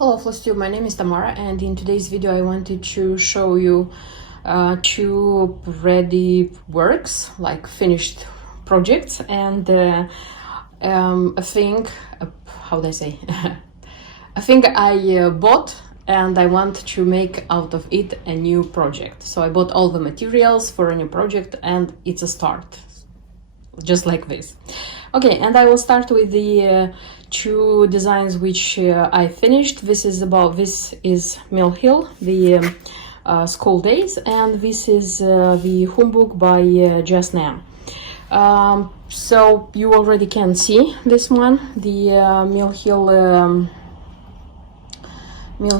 Hello FlossTube, my name is Tamara, and in today's video I wanted to show you two ready works, like finished projects, and a thing, how do I say, a thing I bought and I want to make out of it a new project. So I bought all the materials for a new project and it's a start, just like this. Okay, and I will start with the two designs which I finished. This is Mill Hill, the school days, and this is the home book by Just Nan. So you already can see this one, the Mill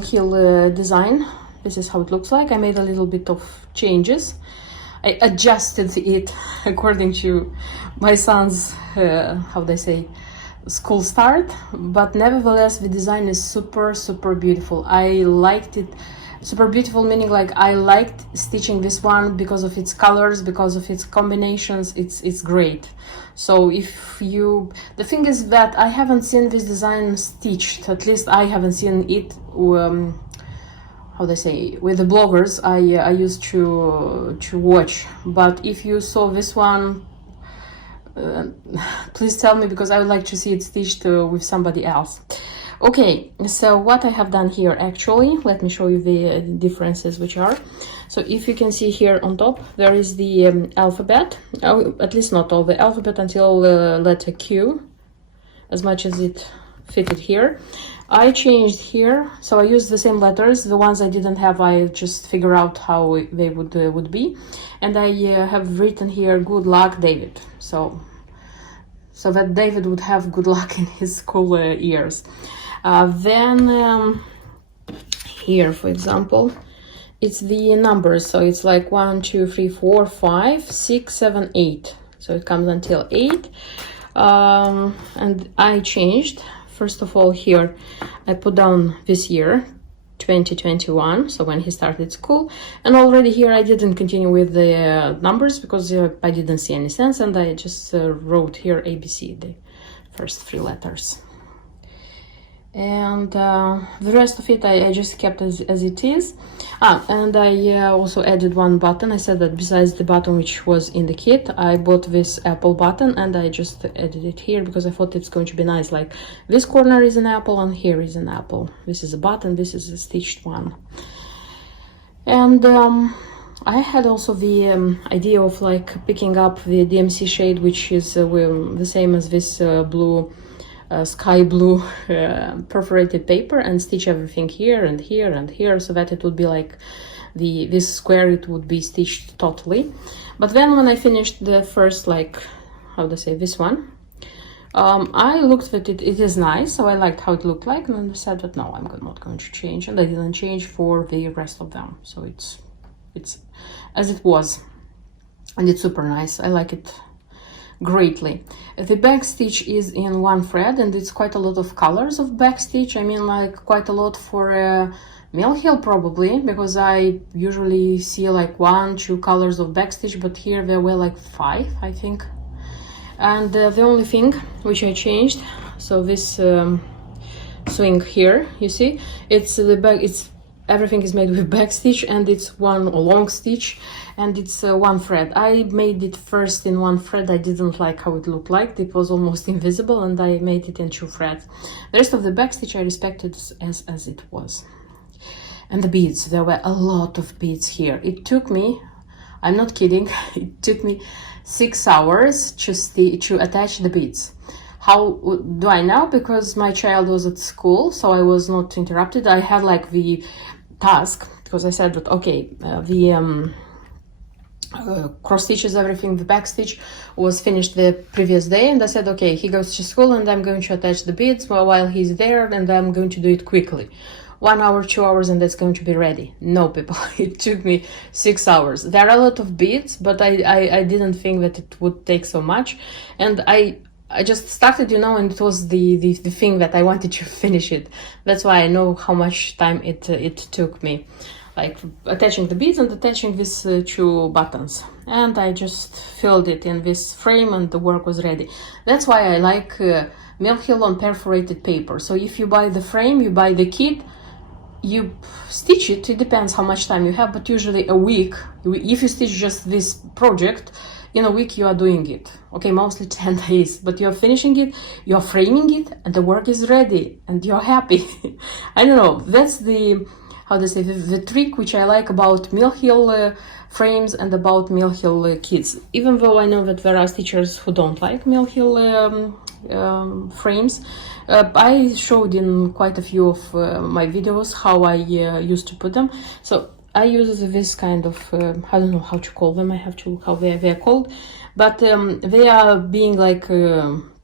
Hill design. This is how it looks like. I made a little bit of changes. I adjusted it according to my son's, how they say, school start, but nevertheless the design is super beautiful. I liked it. Super beautiful meaning like I liked stitching this one because of its colors, because of its combinations. It's great. So if you, the thing is that I haven't seen this design stitched, at least I haven't seen it how they say, with the bloggers I used to watch. But if you saw this one, please tell me, because I would like to see it stitched with somebody else. Okay, so what I have done here, actually, let me show you the differences which are. So if you can see here on top, there is the alphabet, at least not all the alphabet until letter Q, as much as it fitted here. I changed here, so I used the same letters. The ones I didn't have, I just figure out how they would be, and I have written here "Good luck, David." So that David would have good luck in his school years. Then here, for example, it's the numbers. So it's like 1, 2, 3, 4, 5, 6, 7, 8. So it comes until 8, and I changed. First of all, here I put down this year, 2021, so when he started school, and already here I didn't continue with the numbers because I didn't see any sense, and I just wrote here ABC, the first 3 letters. And the rest of it I just kept as it is. And I also added one button. I said that besides the button which was in the kit, I bought this apple button, and I just added it here because I thought it's going to be nice, like this corner is an apple and here is an apple. This is a button, this is a stitched one. And I had also the idea of like picking up the DMC shade, which is the same as this blue sky blue perforated paper, and stitch everything here and here and here, so that it would be like this square, it would be stitched totally. But then when I finished the first, like, how to say, this one, I looked at it. It is nice, so I liked how it looked like, and then I said that no, I'm not going to change, and I didn't change for the rest of them. So it's as it was, and it's super nice. I like it greatly. The back stitch is in 1 thread, and it's quite a lot of colors of back stitch. I mean, like quite a lot for a Mill Hill probably, because I usually see like 1, 2 colors of back stitch, but here there were like 5, I think. And the only thing which I changed, so this swing here, you see, it's the back, everything is made with back stitch, and it's one long stitch, and it's 1 thread. I made it first in 1 thread. I didn't like how it looked like. It was almost invisible, and I made it in 2 threads. The rest of the back stitch I respected as it was. And the beads, there were a lot of beads here. It took me, I'm not kidding, it took me 6 hours to attach the beads. How do I know? Because my child was at school, so I was not interrupted. I had like the task, because I said that okay, the cross stitches, everything, the back stitch was finished the previous day, and I said okay, he goes to school and I'm going to attach the beads while he's there, and I'm going to do it quickly, 1 hour, 2 hours, and that's going to be ready. No, people, it took me 6 hours. There are a lot of beads, but I didn't think that it would take so much, and I just started, you know, and it was the thing that I wanted to finish it. That's why I know how much time it took me, like attaching the beads and attaching these 2 buttons. And I just filled it in this frame, and the work was ready. That's why I like Mill Hill on perforated paper. So if you buy the frame, you buy the kit, you stitch it. It depends how much time you have, but usually a week. If you stitch just this project, in a week you are doing it. Okay, mostly 10 days, but you're finishing it, you're framing it, and the work is ready, and you're happy. I don't know, that's the, how to say, the trick which I like about Mill Hill frames and about Mill Hill kits. Even though I know that there are stitchers who don't like Mill Hill frames, I showed in quite a few of my videos how I used to put them. So I use this kind of, I don't know how to call them, I have to look how they are called, but they are being like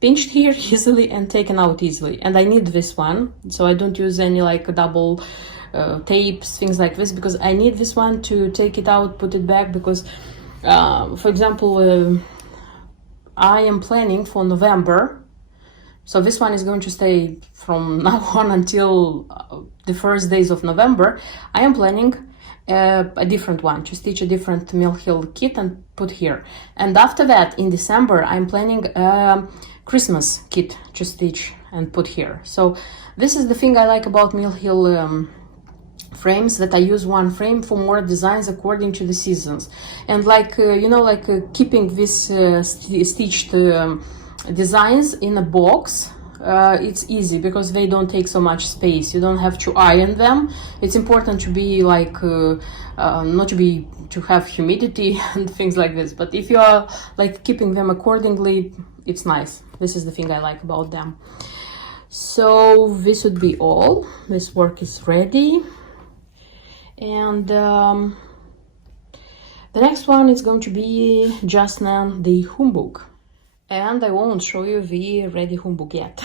pinched here easily and taken out easily. And I need this one, so I don't use any like double tapes, things like this, because I need this one to take it out, put it back, because for example, I am planning for November. So this one is going to stay from now on until the first days of November. I am planning a different one, to stitch a different Mill Hill kit and put here. And after that, in December, I'm planning a Christmas kit to stitch and put here. So this is the thing I like about Mill Hill frames, that I use one frame for more designs according to the seasons. And like, you know, like keeping this stitched designs in a box, it's easy because they don't take so much space. You don't have to iron them. It's important to be like not to have humidity and things like this, but if you are like keeping them accordingly, it's nice. This is the thing I like about them. So this would be all. This work is ready, and the next one is going to be Just Nan, the humbug. And I won't show you the ready humbug yet,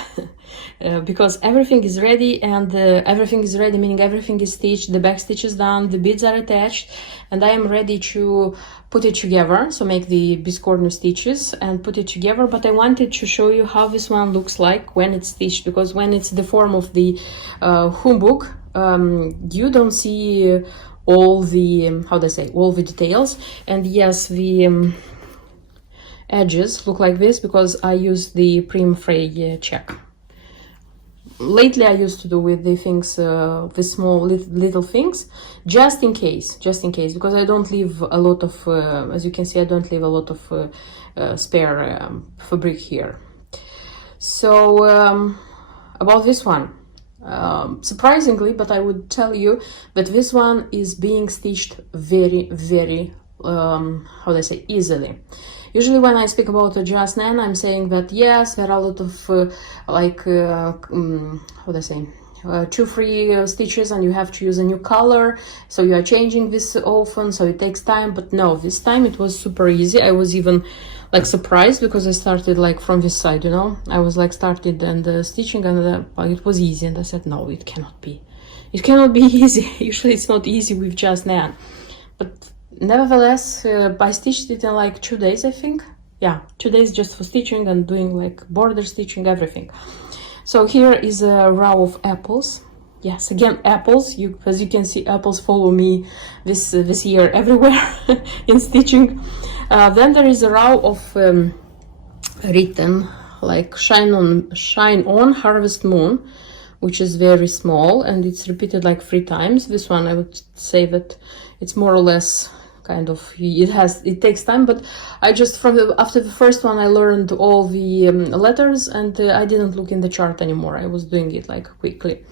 because everything is ready, and everything is ready, meaning everything is stitched, the back stitch is done, the beads are attached, and I am ready to put it together, so make the biscornu stitches and put it together. But I wanted to show you how this one looks like when it's stitched, because when it's the form of the humbug, you don't see all the, how do I say, all the details. And yes, the edges look like this because I use the Prim Fray check. Lately I used to do with the things, the small little things, just in case, because I don't leave a lot of, as you can see, I don't leave a lot of spare fabric here. So about this one, surprisingly, but I would tell you that this one is being stitched very, very, how do I say, easily. Usually when I speak about a Just Nan, I'm saying that yes, there are a lot of like, how do I say, 2-3 stitches, and you have to use a new color, so you are changing this often, so it takes time. But no, this time it was super easy. I was even like surprised because I started like from this side, you know, I was like started and stitching, and it was easy, and I said no, it cannot be easy. Usually it's not easy with Just Nan, but nevertheless, I stitched it in like 2 days, I think. Yeah, 2 days just for stitching and doing like border stitching, everything. So here is a row of apples. Yes, again, apples. As you can see, apples follow me this year everywhere in stitching. Then there is a row of written like shine on Harvest Moon, which is very small, and it's repeated like 3 times. This one, I would say that it's more or less kind of, it takes time, but I just after the first one I learned all the letters, and I didn't look in the chart anymore. I was doing it like quickly.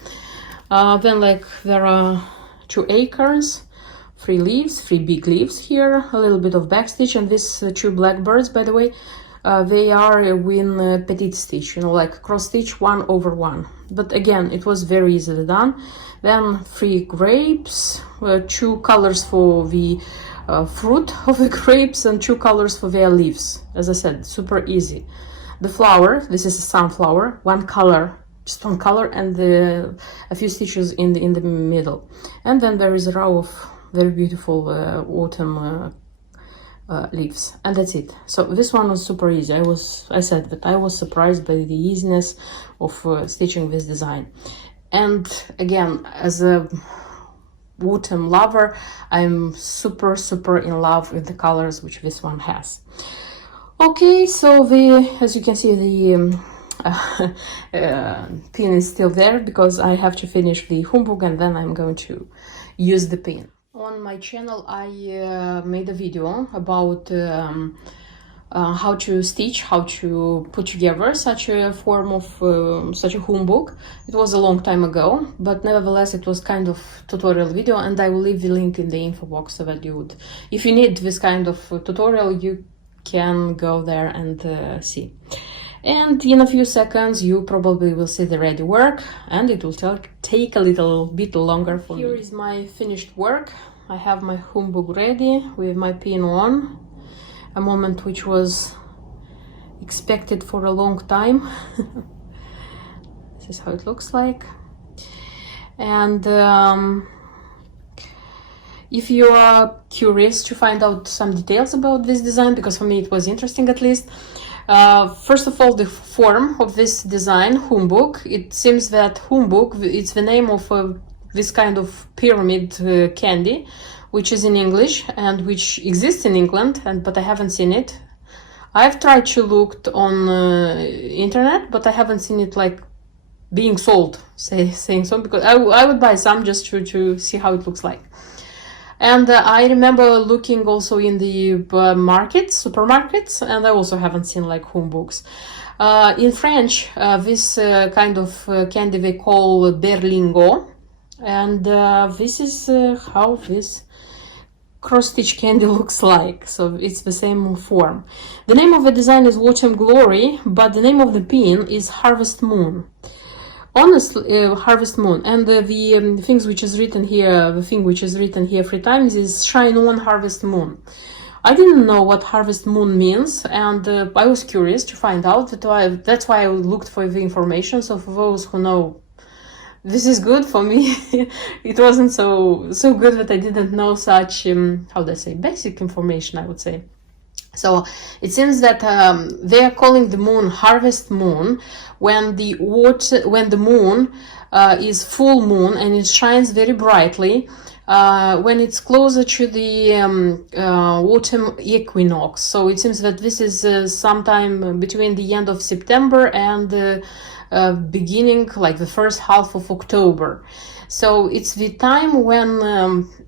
Then like there are 2 acorns, 3 leaves, 3 big leaves here, a little bit of backstitch, and these 2 blackbirds, by the way, they are in petite stitch, you know, like cross stitch 1 over 1. But again, it was very easily done. Then 3 grapes, 2 colors for the fruit of the grapes, and 2 colors for their leaves. As I said, super easy. The flower, this is a sunflower, 1 color, just 1 color, and a few stitches in the middle. And then there is a row of very beautiful autumn leaves, and that's it. So this one was super easy. I said that I was surprised by the easiness of stitching this design. And again, as a autumn lover, I'm super in love with the colors which this one has. Okay, so as you can see, the pin is still there because I have to finish the humbug and then I'm going to use the pin. On my channel I made a video about how to stitch, how to put together such a form of such a humbug. It was a long time ago, but nevertheless it was kind of tutorial video, and I will leave the link in the info box so that you would, if you need this kind of tutorial, you can go there and see. And in a few seconds you probably will see the ready work, and it will take a little bit longer for me. Here is my finished work. I have my humbug ready with my pin on, a moment which was expected for a long time. This is how it looks like. And if you are curious to find out some details about this design, because for me it was interesting at least, first of all, the form of this design, humbug, it seems that humbug, it's the name of this kind of pyramid candy, which is in English and which exists in England, but I haven't seen it. I've tried to look on internet, but I haven't seen it like being sold, saying so, because I would buy some just to see how it looks like. And I remember looking also in the supermarkets, and I also haven't seen like humbugs. In French, this kind of candy they call berlingot, and this is how this cross-stitch candy looks like, so it's the same form. The name of the design is Autumn Glory, but the name of the pin is Harvest Moon. Honestly, Harvest Moon, and the things which is written here, the thing which is written here 3 times is Shine On Harvest Moon. I didn't know what Harvest Moon means, and I was curious to find out. That's why I looked for the information. So for those who know, this is good. For me it wasn't so good that I didn't know such how do I say, basic information, I would say. So it seems that they are calling the moon Harvest Moon when the moon is full moon and it shines very brightly when it's closer to the autumn equinox. So it seems that this is sometime between the end of September and beginning, like the first half of October. So it's the time when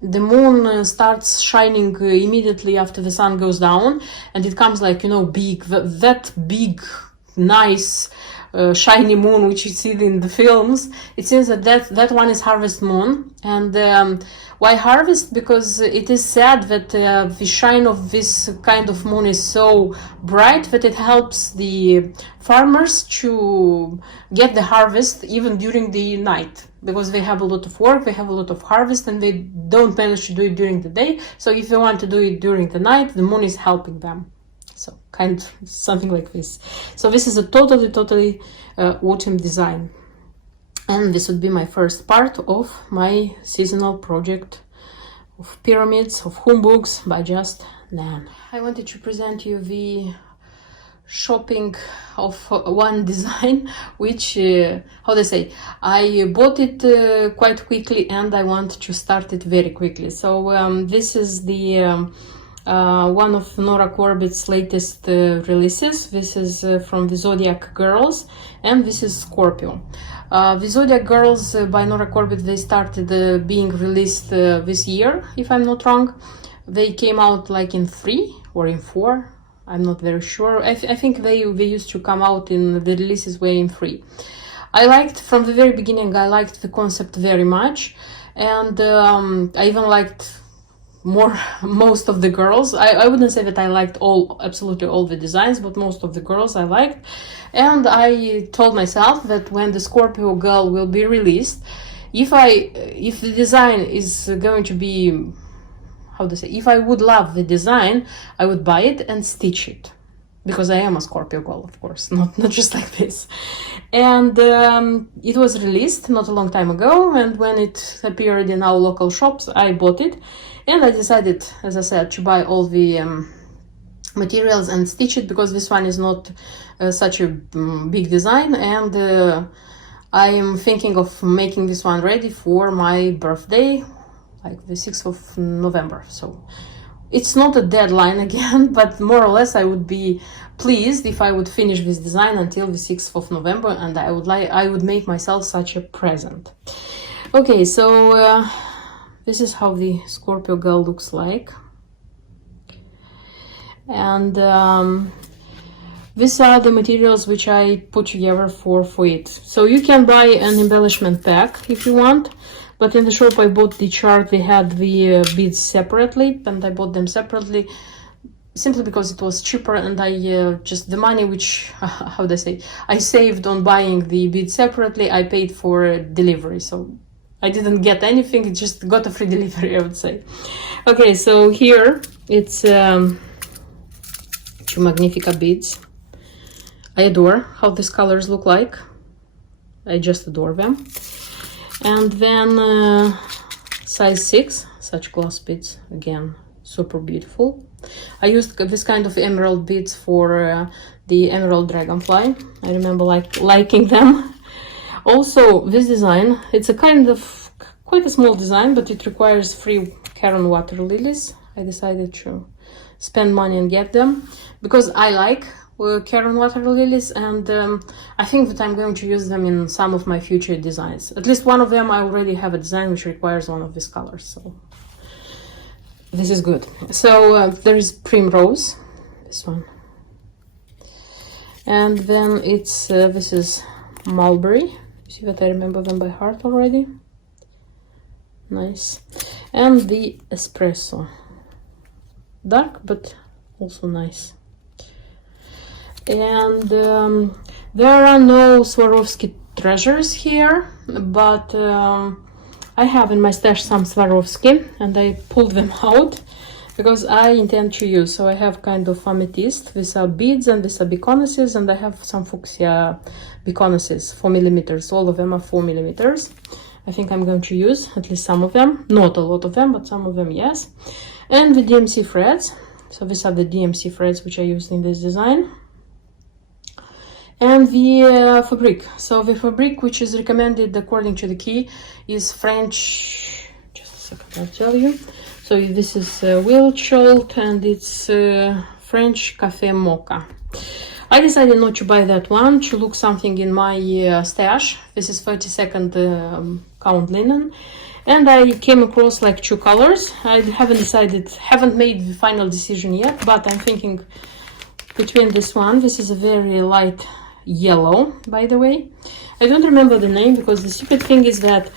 the moon starts shining immediately after the sun goes down, and it comes like, you know, big, that big, nice, shiny moon which you see in the films. It seems that one is Harvest Moon. And why harvest? Because it is said that the shine of this kind of moon is so bright that it helps the farmers to get the harvest even during the night, because they have a lot of work, they have a lot of harvest, and they don't manage to do it during the day. So if they want to do it during the night, the moon is helping them. So kind of something like this. So this is a totally autumn design. And this would be my first part of my seasonal project of pyramids, of humbugs by Just Nan. I wanted to present you the shopping of one design which how they say, I bought it quite quickly and I want to start it very quickly. So this is the one of Nora Corbett's latest releases. This is from the Zodiac Girls, and this is Scorpio. The Zodiac Girls by Nora Corbett, they started being released this year, if I'm not wrong. They came out like in 3 or in 4, I'm not very sure. I think they used to come out in the releases were in 3. I liked, from the very beginning, I liked the concept very much, and I even liked most of the girls. I wouldn't say that I liked absolutely all the designs, but most of the girls I liked. And I told myself that when the Scorpio girl will be released, if the design is going to be, how to say, if I would love the design, I would buy it and stitch it, because I am a Scorpio girl, of course, not just like this. And it was released not a long time ago, and when it appeared in our local shops, I bought it. And I decided, as I said, to buy all the materials and stitch it, because this one is not such a big design, and I am thinking of making this one ready for my birthday, like the 6th of November. So it's not a deadline again, but more or less I would be pleased if I would finish this design until the 6th of November, and I would make myself such a present. Okay, so this is how the Scorpio girl looks like. And these are the materials which I put together for it. So you can buy an embellishment pack if you want, but in the shop I bought the chart. They had the beads separately, and I bought them separately simply because it was cheaper, and I just the money which how do I say, I saved on buying the beads separately, I paid for delivery, so I didn't get anything, just got a free delivery, I would say. Okay, so here it's two Magnifica beads. I adore how these colors look like. I just adore them. And then size 6, such glass beads, again, super beautiful. I used this kind of emerald beads for the emerald dragonfly. I remember liking them. Also, this design, it's a kind of quite a small design, but it requires 3 Caron water lilies. I decided to spend money and get them because I like Caron water lilies, and I think that I'm going to use them in some of my future designs. At least one of them I already have a design which requires one of these colors, so this is good. So there is primrose, this one, and then it's this is mulberry. See that I remember them by heart already. Nice. And the espresso, dark but also nice. And there are no Swarovski treasures here, but I have in my stash some Swarovski, and I pulled them out because I intend to use. So I have kind of amethyst, these are beads, and these are beconnesses, and I have some fuchsia beconnesses, 4 millimeters. All of them are 4 millimeters. I think I'm going to use at least some of them, not a lot of them, but some of them, yes. And the Dmc threads. So these are the Dmc threads which I used in this design. And the fabric. So the fabric which is recommended according to the key is French, just a second, I'll tell you. So this is Wild Cholt, and it's French Cafe Mocha. I decided not to buy that one, to look something in my stash. This is 32nd count linen. And I came across like 2 colors. I haven't made the final decision yet, but I'm thinking between this one. This is a very light yellow, by the way. I don't remember the name, because the stupid thing is that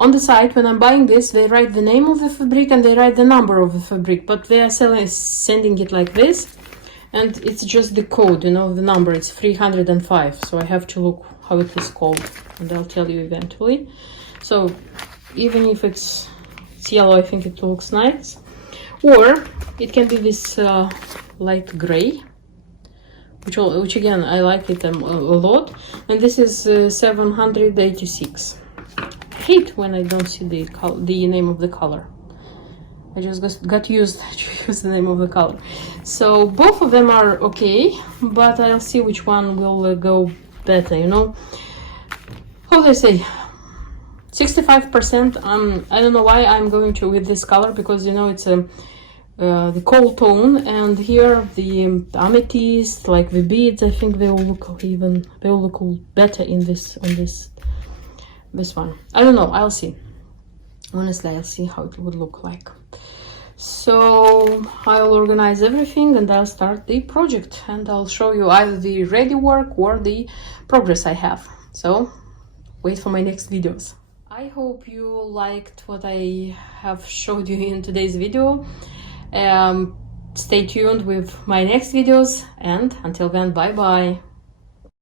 on the site when I'm buying this, they write the name of the fabric and they write the number of the fabric, but they are sending it like this, and it's just the code, you know, the number. It's 305, so I have to look how it is called, and I'll tell you eventually. So even if it's yellow, I think it looks nice. Or it can be this light gray, which again, I like it a lot. And this is 786. I hate when I don't see the name of the color. I just got used to use the name of the color. So both of them are okay, but I'll see which one will go better, you know. How do I say? 65%. I don't know why I'm going to with this color, because you know it's the cold tone, and here the amethyst, like the beads, I think they will look better in this one. I don't know, I'll see. Honestly, I'll see how it would look like. So I'll organize everything and I'll start the project, and I'll show you either the ready work or the progress I have. So wait for my next videos. I hope you liked what I have showed you in today's video. Stay tuned with my next videos, and until then, bye bye.